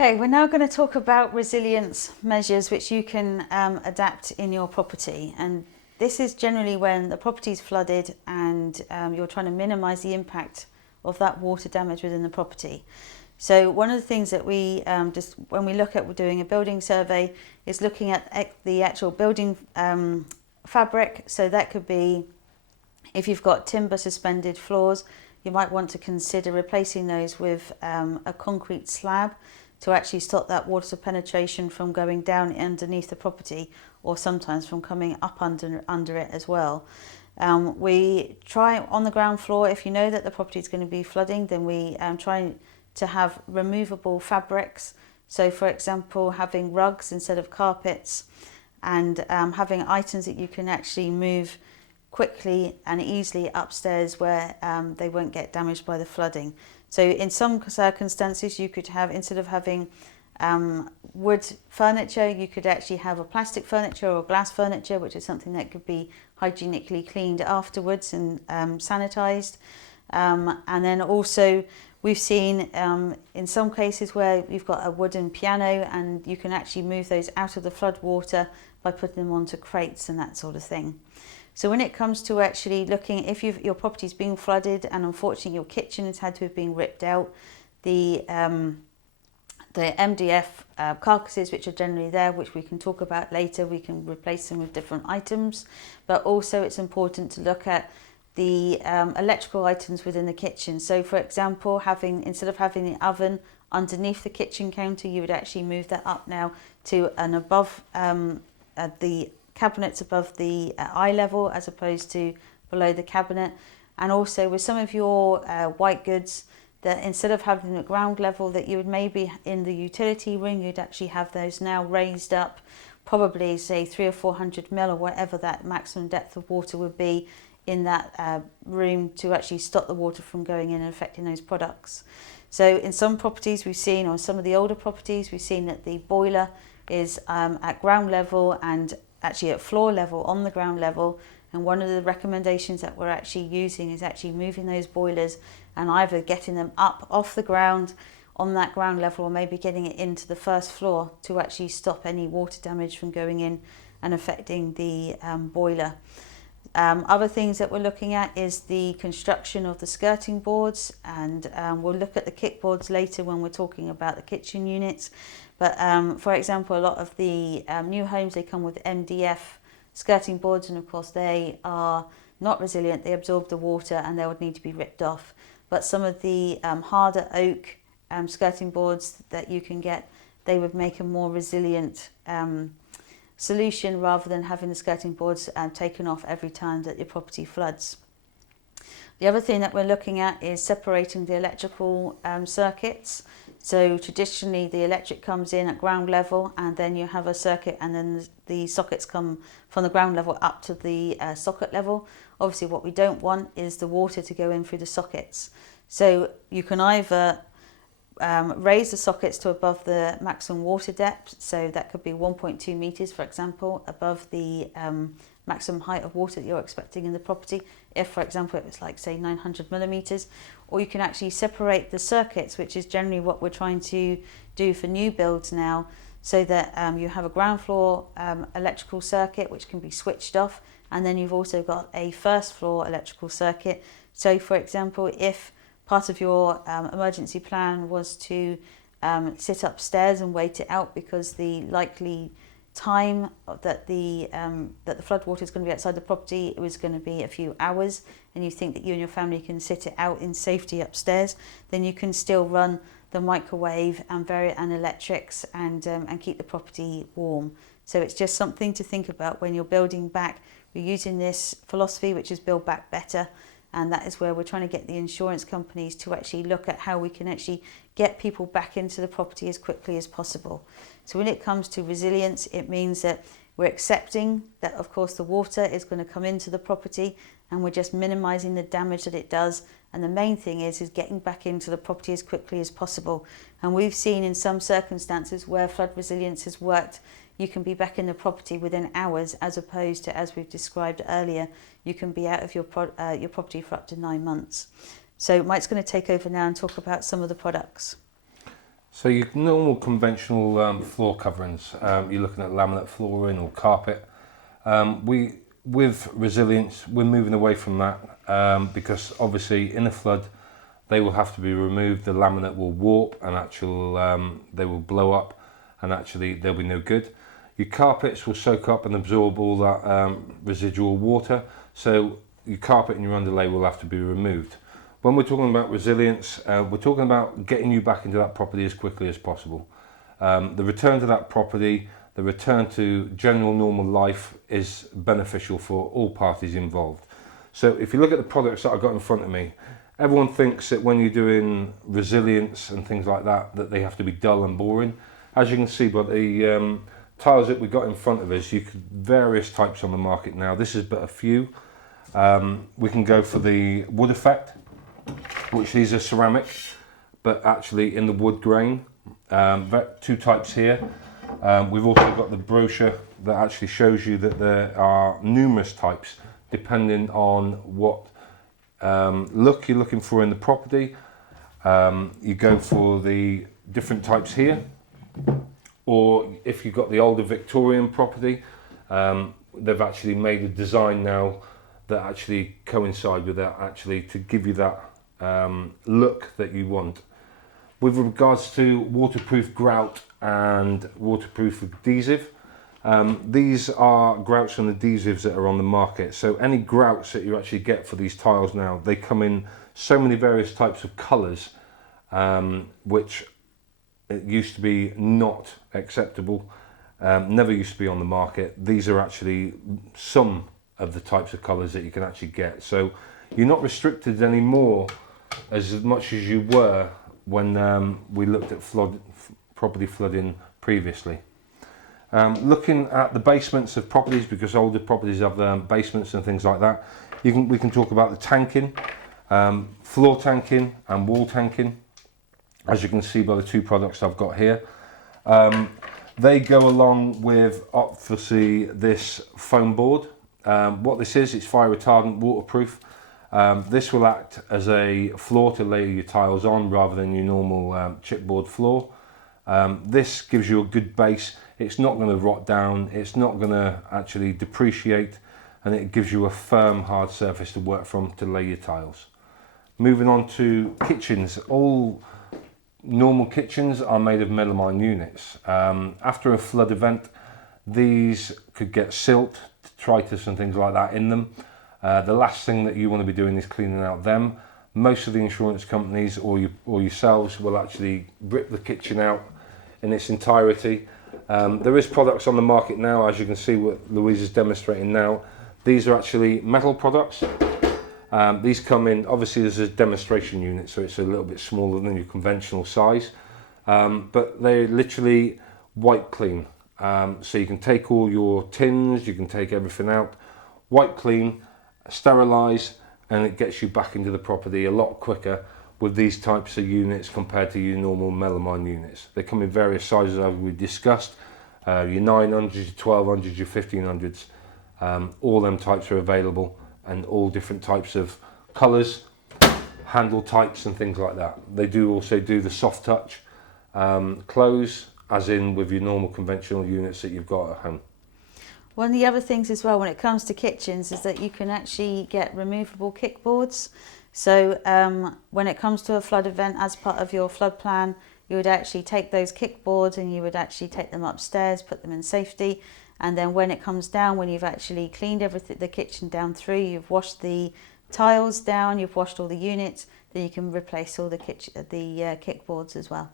Okay, we're now going to talk about resilience measures which you can adapt in your property. And this is generally when the property is flooded and you're trying to minimise the impact of that water damage within the property. So one of the things that we just when we look at doing a building survey is looking at the actual building fabric. So that could be, if you've got timber suspended floors, you might want to consider replacing those with a concrete slab to actually stop that water penetration from going down underneath the property, or sometimes from coming up under it as well. We try on the ground floor, if you know that the property is going to be flooding, then we try to have removable fabrics. So for example, having rugs instead of carpets, and having items that you can actually move quickly and easily upstairs where they won't get damaged by the flooding. So in some circumstances you could have, instead of having wood furniture, you could actually have a plastic furniture or glass furniture, which is something that could be hygienically cleaned afterwards and sanitised. And then also we've seen in some cases where you've got a wooden piano and you can actually move those out of the flood water by putting them onto crates and that sort of thing. So when it comes to actually looking, if your property's being flooded and unfortunately your kitchen has had to have been ripped out, the MDF carcasses, which are generally there, which we can talk about later, we can replace them with different items. But also it's important to look at the electrical items within the kitchen. So for example, instead of having the oven underneath the kitchen counter, you would actually move that up now to an above the cabinets above the eye level as opposed to below the cabinet. And also with some of your white goods, that instead of having them at ground level, that you would maybe in the utility room, you'd actually have those now raised up, probably say 300 or 400 mil or whatever that maximum depth of water would be in that room, to actually stop the water from going in and affecting those products. So in some properties we've seen, or some of the older properties, we've seen that the boiler is at ground level and actually at floor level on the ground level. And one of the recommendations that we're actually using is actually moving those boilers and either getting them up off the ground on that ground level, or maybe getting it into the first floor to actually stop any water damage from going in and affecting the boiler. Other things that we're looking at is the construction of the skirting boards, and we'll look at the kickboards later when we're talking about the kitchen units. But for example, a lot of the new homes, they come with MDF skirting boards, and of course they are not resilient, they absorb the water and they would need to be ripped off. But some of the harder oak skirting boards that you can get, they would make a more resilient solution, rather than having the skirting boards taken off every time that your property floods. The other thing that we're looking at is separating the electrical circuits. So traditionally the electric comes in at ground level, and then you have a circuit, and then the sockets come from the ground level up to the socket level. Obviously what we don't want is the water to go in through the sockets. So you can either raise the sockets to above the maximum water depth, so that could be 1.2 meters, for example, above the maximum height of water that you're expecting in the property, if for example it was like say 900 millimeters. Or you can actually separate the circuits, which is generally what we're trying to do for new builds now, so that you have a ground floor electrical circuit which can be switched off, and then you've also got a first floor electrical circuit. So for example, if part of your emergency plan was to sit upstairs and wait it out, because the likely time that the flood water is going to be outside the property, it was going to be a few hours, and you think that you and your family can sit it out in safety upstairs, then you can still run the microwave and electrics and keep the property warm. So it's just something to think about when you're building back. We're using this philosophy, which is build back better. And that is where we're trying to get the insurance companies to actually look at how we can actually get people back into the property as quickly as possible. So when it comes to resilience, it means that we're accepting that, of course, the water is going to come into the property, and we're just minimising the damage that it does. And the main thing is getting back into the property as quickly as possible. And we've seen in some circumstances where flood resilience has worked, you can be back in the property within hours, as opposed to, as we've described earlier, you can be out of your property for up to 9 months. So Mike's going to take over now and talk about some of the products. So your normal conventional floor coverings, you're looking at laminate flooring or carpet. With resilience, we're moving away from that because obviously in a flood, they will have to be removed. The laminate will warp and they will blow up, and actually they'll be no good. Your carpets will soak up and absorb all that residual water, so your carpet and your underlay will have to be removed. When we're talking about resilience, we're talking about getting you back into that property as quickly as possible. The return to that property, the return to general normal life is beneficial for all parties involved. So if you look at the products that I've got in front of me, everyone thinks that when you're doing resilience and things like that, that they have to be dull and boring. As you can see by the tiles that we've got in front of us, various types on the market now. This is but a few. We can go for the wood effect, which these are ceramic, but actually in the wood grain. Two types here. We've also got the brochure that actually shows you that there are numerous types depending on what look you're looking for in the property. You go for the different types here, or if you've got the older Victorian property, they've actually made a design now that actually coincide with that, actually to give you that look that you want. With regards to waterproof grout and waterproof adhesive, these are grouts and adhesives that are on the market. So any grouts that you actually get for these tiles now, they come in so many various types of colours, which it used to be not acceptable, never used to be on the market. These are actually some of the types of colours that you can actually get. So you're not restricted anymore as much as you were when we looked at property flooding previously. Looking at the basements of properties, because older properties have basements and things like that, we can talk about the tanking, floor tanking and wall tanking, as you can see by the two products I've got here. They go along with obviously this foam board. What this is, it's fire retardant, waterproof. This will act as a floor to lay your tiles on rather than your normal chipboard floor. This gives you a good base. It's not going to rot down, it's not going to actually depreciate, and it gives you a firm hard surface to work from to lay your tiles. Moving on to kitchens. All normal kitchens are made of melamine units. After a flood event, these could get silt, detritus and things like that in them. The last thing that you want to be doing is cleaning out them. Most of the insurance companies or yourselves will actually rip the kitchen out in its entirety. There is products on the market now, as you can see what Louise is demonstrating now. These are actually metal products. These come in, obviously there's a demonstration unit, so it's a little bit smaller than your conventional size, but they're literally wipe clean. So you can take all your tins, you can take everything out, wipe clean, sterilize, and it gets you back into the property a lot quicker with these types of units compared to your normal melamine units. They come in various sizes as we discussed, your 900s, your 1200s, your 1500s. All them types are available, and all different types of colours, handle types and things like that. They do also do the soft touch close, as in with your normal conventional units that you've got at home. One of the other things as well when it comes to kitchens is that you can actually get removable kickboards. So when it comes to a flood event, as part of your flood plan, you would actually take those kickboards and you would actually take them upstairs, put them in safety, and then when it comes down, when you've actually cleaned everything, the kitchen down through, you've washed the tiles down, you've washed all the units, then you can replace all the kickboards as well.